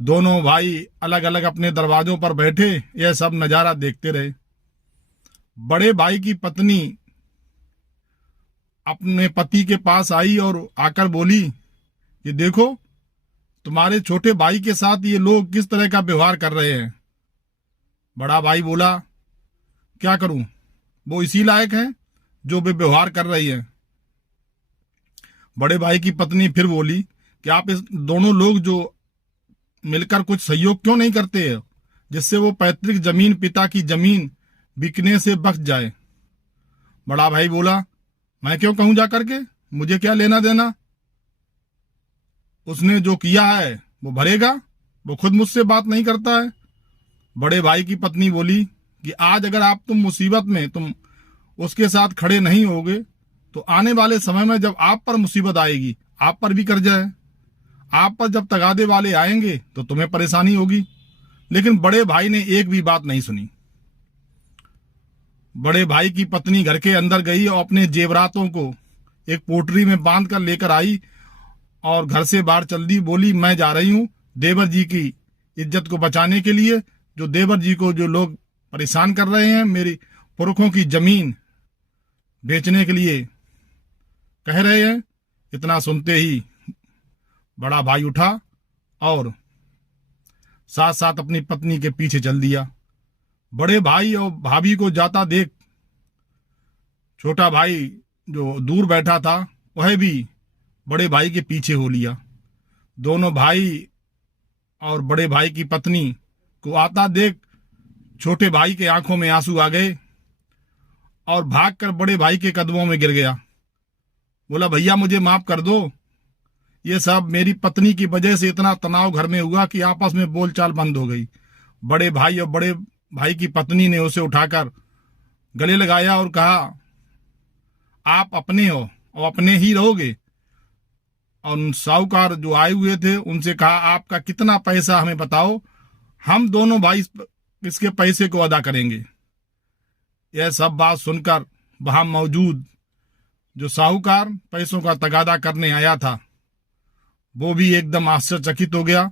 दोनों भाई अलग अलग अपने दरवाजों पर बैठे यह सब नजारा देखते रहे। बड़े भाई की पत्नी अपने पति के पास आई और आकर बोली कि देखो, तुम्हारे छोटे भाई के साथ ये लोग किस तरह का व्यवहार कर रहे हैं। बड़ा भाई बोला, क्या करूं, वो इसी लायक हैं जो वे व्यवहार कर रही हैं। बड़े भाई की पत्नी फिर बोली कि आप इस दोनों लोग जो मिलकर कुछ सहयोग क्यों नहीं करते हैं, जिससे वो पैतृक जमीन, पिता की जमीन बिकने से बच जाए। बड़ा भाई बोला, मैं क्यों कहूं जा करके, मुझे क्या लेना देना। उसने जो किया है वो भरेगा, वो खुद मुझसे बात नहीं करता है। बड़े भाई की पत्नी बोली कि आज अगर तुम मुसीबत में तुम उसके साथ खड़े नहीं होगे तो आने वाले समय में जब आप पर मुसीबत आएगी, आप पर भी कर्जा है। आप पर जब तगादे वाले आएंगे तो तुम्हें परेशानी होगी। लेकिन बड़े भाई ने एक भी बात नहीं सुनी। बड़े भाई की पत्नी घर के अंदर गई और अपने जेवरातों को एक पोटरी में बांध कर लेकर आई और घर से बाहर चल दी। बोली, मैं जा रही हूं देवर जी की इज्जत को बचाने के लिए। जो देवर जी को जो लोग परेशान कर रहे हैं, मेरी पुरखों की जमीन बेचने के लिए कह रहे हैं। इतना सुनते ही बड़ा भाई उठा और साथ साथ अपनी पत्नी के पीछे चल दिया। बड़े भाई और भाभी को जाता देख छोटा भाई जो दूर बैठा था वह भी बड़े भाई के पीछे हो लिया। दोनों भाई और बड़े भाई की पत्नी को आता देख छोटे भाई के आंखों में आंसू आ गए और भागकर बड़े भाई के कदमों में गिर गया। बोला, भैया मुझे माफ कर दो, ये सब मेरी पत्नी की वजह से इतना तनाव घर में हुआ कि आपस में बोलचाल बंद हो गई। बड़े भाई और बड़े भाई की पत्नी ने उसे उठाकर गले लगाया और कहा, आप अपने हो और अपने ही रहोगे। और उन साहूकार जो आए हुए थे उनसे कहा, आपका कितना पैसा हमें बताओ, हम दोनों भाई इसके पैसे को अदा करेंगे। यह सब बात सुनकर वहां मौजूद जो साहूकार पैसों का तगादा करने आया था वो भी एकदम आश्चर्यचकित हो गया।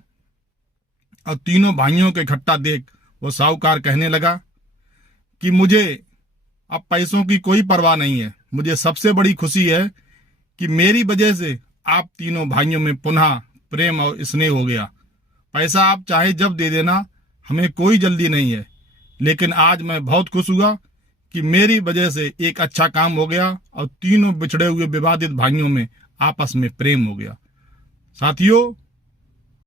और तीनों भाइयों को इकट्ठा देख वो साहूकार कहने लगा कि मुझे अब पैसों की कोई परवाह नहीं है। मुझे सबसे बड़ी खुशी है कि मेरी वजह से आप तीनों भाइयों में पुनः प्रेम और स्नेह हो गया। पैसा आप चाहे जब दे देना, हमें कोई जल्दी नहीं है। लेकिन आज मैं बहुत खुश हुआ कि मेरी वजह से एक अच्छा काम हो गया और तीनों बिछड़े हुए विवादित भाइयों में आपस में प्रेम हो गया। साथियों,